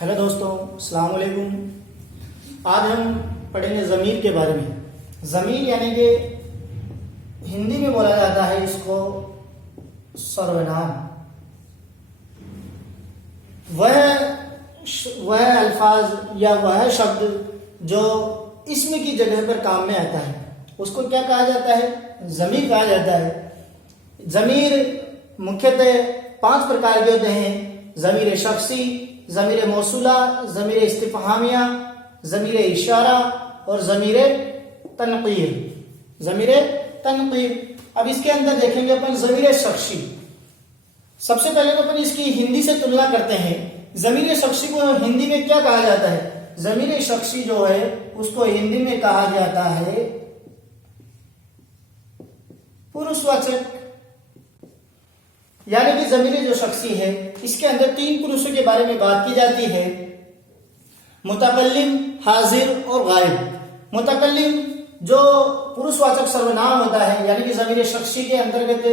Hello दोस्तों, अस्सलाम वालेकुम। आज हम पढ़ेंगे ज़मीर के बारे में। ज़मीर यानी कि हिंदी में बोला जाता है इसको सर्वनाम। वह अल्फाज या वह शब्द जो इस्म की जगह पर काम में आता है उसको क्या कहा जाता है? ज़मीर कहा जाता है। ज़मीर मुख्यतः 5 प्रकार के होते हैं: ज़मीर शख्सी, ज़मीर मौसूला, ज़मीर इस्तिफ़हामिया, ज़मीर इशारा और ज़मीर तनक़ीर। ज़मीर तनक़ीर। अब इसके अंदर देखेंगे अपन ज़मीर शख्सी। सबसे पहले तो अपन इसकी हिंदी से तुलना करते हैं। ज़मीर शख्सी को हिंदी में क्या कहा जाता है? ज़मीर शख्सी जो है उसको हिंदी में कहा जाता है पुरुषवाचक। यानी कि ज़मीर जो शख्सी है इसके अंदर 3 पुरुषों के बारे में बात की जाती है: मुतकल्लिम, हाजिर और गायब। मुतकल्लिम जो पुरुषवाचक सर्वनाम होता है, यानी कि ज़मीर शख्सी के अंतर्गत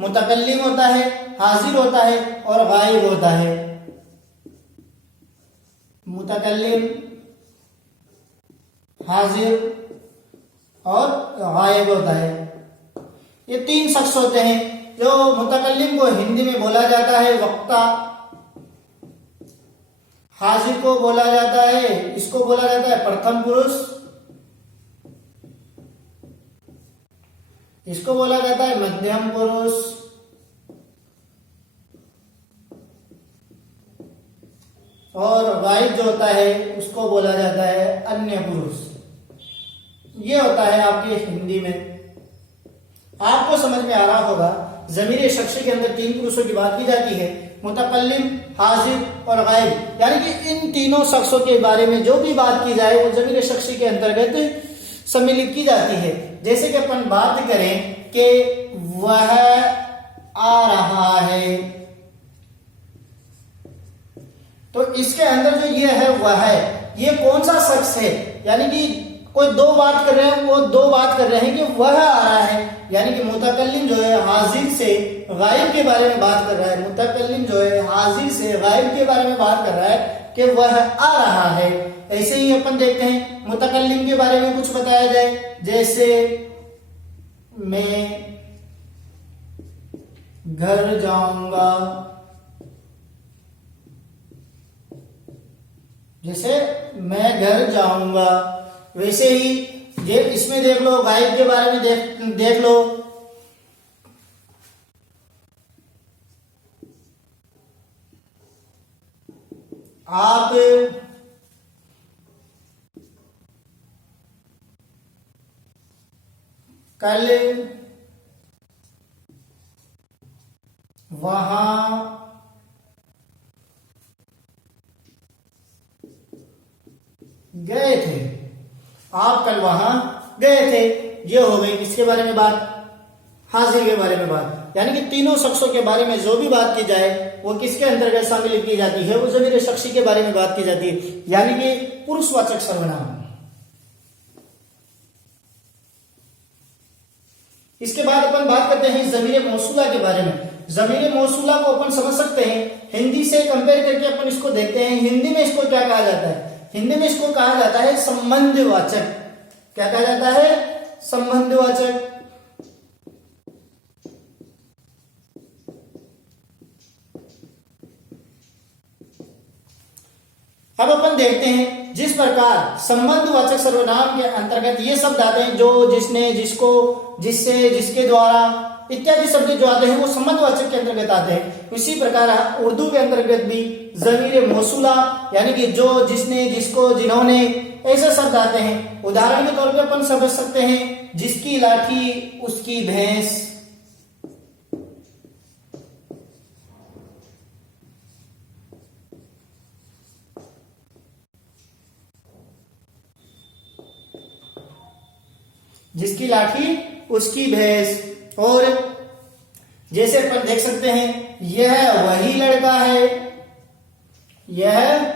मुतकल्लिम होता है, हाजिर होता है और गायब होता है। मुतकल्लिम, हाजिर और गायब होता है। ये 3 शख्स होते हैं। जो मुतकल्लिम को हिंदी में बोला जाता है वक्ता, हाजिर को बोला जाता है, इसको बोला जाता है प्रथम पुरुष, इसको बोला जाता है मध्यम पुरुष और गायब जो होता है उसको बोला जाता है अन्य पुरुष। ये होता है आपके हिंदी में। आपको समझ में आ रहा होगा, ज़मीर शख्सी के अंदर 3 पुरुषों की बात की जाती है: मुतकल्लिम, हाजिर और गायब। यानी कि इन तीनों शख्सों के बारे में जो भी बात की जाए वो ज़मीर शख्सी के अंतर्गत सम्मिलित की जाती है। जैसे कि अपन बात करें कि वह आ रहा है, तो इसके अंदर जो ये है वह है, ये कौन सा शख्स है? यानी कि कोई 2 बात कर रहे हैं, वो 2 बात कर रहे हैं कि वह आ रहा है। यानी कि मुतकल्लिम जो है हाजिर से गायब के बारे में बात कर रहा है। मुतकल्लिम जो है हाजिर से गायब के बारे में बात कर रहा है कि वह आ रहा है। ऐसे ही अपन देखते हैं मुतकल्लिम के बारे में कुछ बताया जाए, जैसे मैं घर जाऊंगा। जैसे मैं घर जाऊंगा, वैसे ही इसमें देख लो, गायब के बारे में देख लो। आप कल वहां गए थे। आप कल वहां गए थे। ये हो गई किसके बारे में बात? हाजिर के बारे में बात। यानी कि तीनों शख्सों के बारे में जो भी बात की जाए वो किसके अंतर्गत शामिल की जाती है? वो ज़मीर शख्सी के बारे में बात की जाती है, यानी कि पुरुषवाचक सर्वनाम। इसके बाद अपन बात करते हैं ज़मीर मौसूला के बारे में। ज़मीर मौसूला को अपन समझ सकते हैं, हिंदी से कंपेयर करके अपन इसको देखते हैं। हिंदी में इसको क्या कहा जाता है? हिंदी में इसको कहा जाता है संबंधवाचक। क्या कहा जाता है? संबंधवाचक। अब अपन देखते हैं जिस प्रकार संबंधवाचक सर्वनाम के अंतर्गत ये शब्द आते हैं, जो, जिसने, जिसको, जिससे, जिसके द्वारा इत्यादि शब्द जो आते हैं वो संबंधवाचक के अंतर्गत आते हैं। इसी प्रकार उर्दू के अंतर्गत भी ज़मीर मौसूला यानी कि जो, जिसने, जिसको, जिन्होंने, ऐसे शब्द आते हैं। उदाहरण के तौर पे अपन समझ सकते हैं जिसकी लाठी उसकी भैंस। जिसकी लाठी उसकी भैंस। और जैसे अपन देख सकते हैं यह वही लड़का है, यह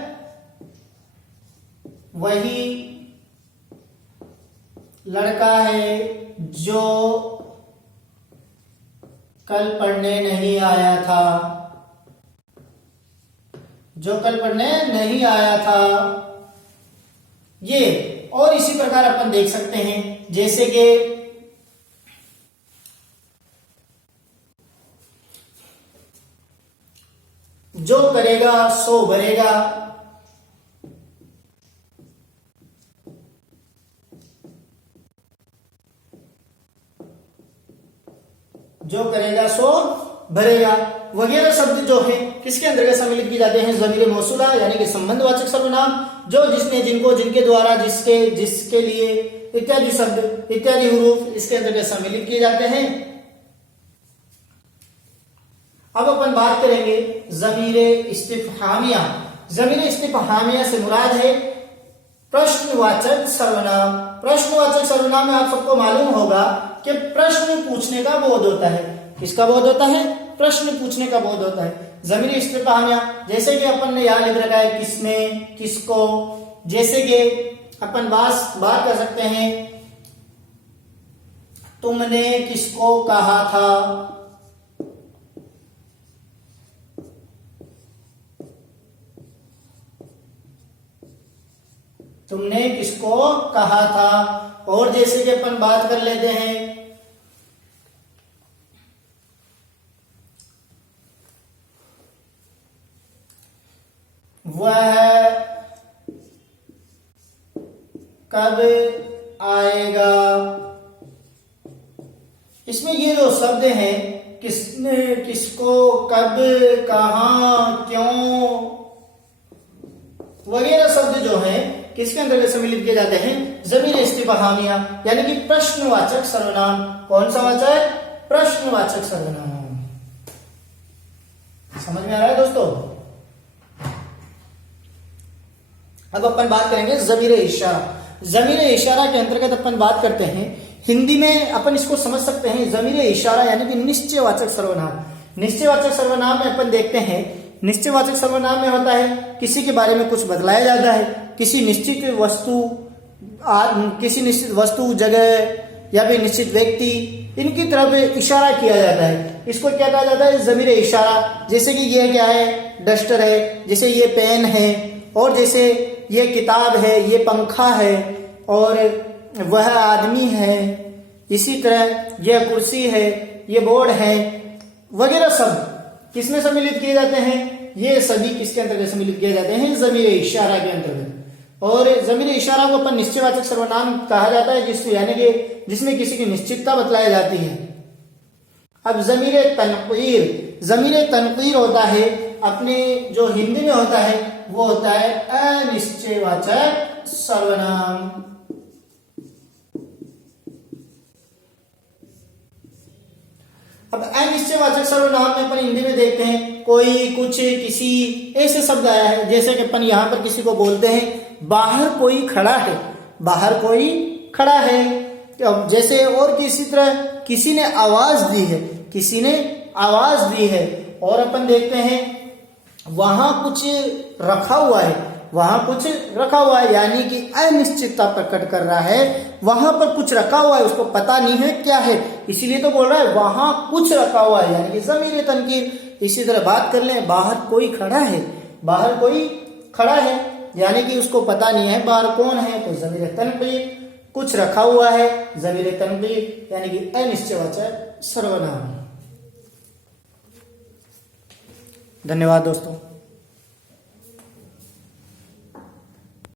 वही लड़का है जो कल पढ़ने नहीं आया था। जो कल पढ़ने नहीं आया था, ये। और इसी प्रकार अपन देख सकते हैं जैसे कि जो करेगा सो भरेगा, जो करेगा सो भरेगा वगैरह शब्द जो है किसके अंतर्गत सम्मिलित किए जाते हैं? ज़मीर मौसूला यानी कि संबंधवाचक सर्वनाम, जो, जिसने, जिनको, जिनके द्वारा, जिसके, जिसके लिए इत्यादि शब्द इत्यादि हुरूफ इसके अंतर्गत सम्मिलित किए जाते हैं। अब अपन बात करेंगे ज़मीर इस्तिफ़हामिया। ज़मीर इस्तिफ़हामिया से मुराद है प्रश्नवाचक सर्वनाम। प्रश्नवाचक सर्वनाम में आप सबको मालूम होगा कि प्रश्न पूछने का बोध होता है। किसका बोध होता है? प्रश्न पूछने का बोध होता है। ज़मीर इस्तिफ़हामिया जैसे कि अपन ने यहां लिख रखा है किसने, किसको, जैसे कि अपन बात कर सकते हैं तुमने किसको कहा था, तुमने किसको कहा था। और जैसे कि अपन बात कर लेते हैं वह कब आएगा। इसमें ये जो शब्द हैं किसने, किसको, कब, कहां, क्यों वगैरह शब्द जो हैं किसके अंतर्गत सम्मिलित किए जाते हैं? ज़मीर इस्तिफ़हामिया यानी कि प्रश्नवाचक सर्वनाम। कौन सा वाचक? प्रश्नवाचक सर्वनाम। समझ में आ रहा है दोस्तों? अब अपन बात करेंगे ज़मीर इशारा। ज़मीर इशारा के अंतर्गत अपन बात करते हैं, हिंदी में अपन इसको समझ सकते हैं ज़मीर इशारा यानी कि निश्चयवाचक सर्वनाम। निश्चयवाचक सर्वनाम में अपन देखते हैं, निश्चयवाचक सर्वनाम में होता है किसी के बारे में कुछ बतलाया जाता है, किसी निश्चित वस्तु, जगह या फिर निश्चित व्यक्ति, इनकी तरफ इशारा किया जाता है। इसको क्या कहा जाता है? ज़मीर इशारा। जैसे कि ये क्या है? डस्टर है, जैसे ये पेन है, और जैसे ये किताब है, ये पंखा है, और वह आदमी है, इसी तरह यह कुर्सी है, ये बोर्ड है वगैरह सब किसमें सम्मिलित किए जाते हैं? ये सभी किसके अंतर्गत सम्मिलित किए जाते हैं? ज़मीर इशारा के अंतर्गत। और ज़मीर इशारा को अपन निश्चयवाचक सर्वनाम कहा जाता है यानी कि जिसमें किसी की निश्चितता बतलाई जाती है। अब ज़मीर तनक़ीर, ज़मीर तनक़ीर होता है अपने जो हिंदी में होता है वो होता है अनिश्चयवाचक सर्वनाम। अब अनिश्चयवाचक सर्वनाम में अपन हिंदी में देखते हैं कोई, कुछ, किसी ऐसे शब्द आया है। जैसे कि अपन यहां पर किसी को बोलते हैं बाहर कोई खड़ा है, बाहर कोई खड़ा है। जैसे और किसी तरह किसी ने आवाज दी है, किसी ने आवाज दी है। और अपन देखते हैं वहां कुछ रखा हुआ है, वहां कुछ रखा हुआ है यानी कि अनिश्चितता प्रकट कर रहा है। वहां पर कुछ रखा हुआ है, उसको पता नहीं है क्या है, इसीलिए तो बोल रहा है वहां कुछ रखा हुआ है यानी कि ज़मीर तनकीर। इसी तरह बात कर लें बाहर कोई खड़ा है, बाहर कोई खड़ा है यानी कि उसको पता नहीं है बाहर कौन है, तो ज़मीर तनकीर। कुछ रखा हुआ है, ज़मीर तनकीर यानी कि अनिश्चयवाचक सर्वनाम। धन्यवाद दोस्तों।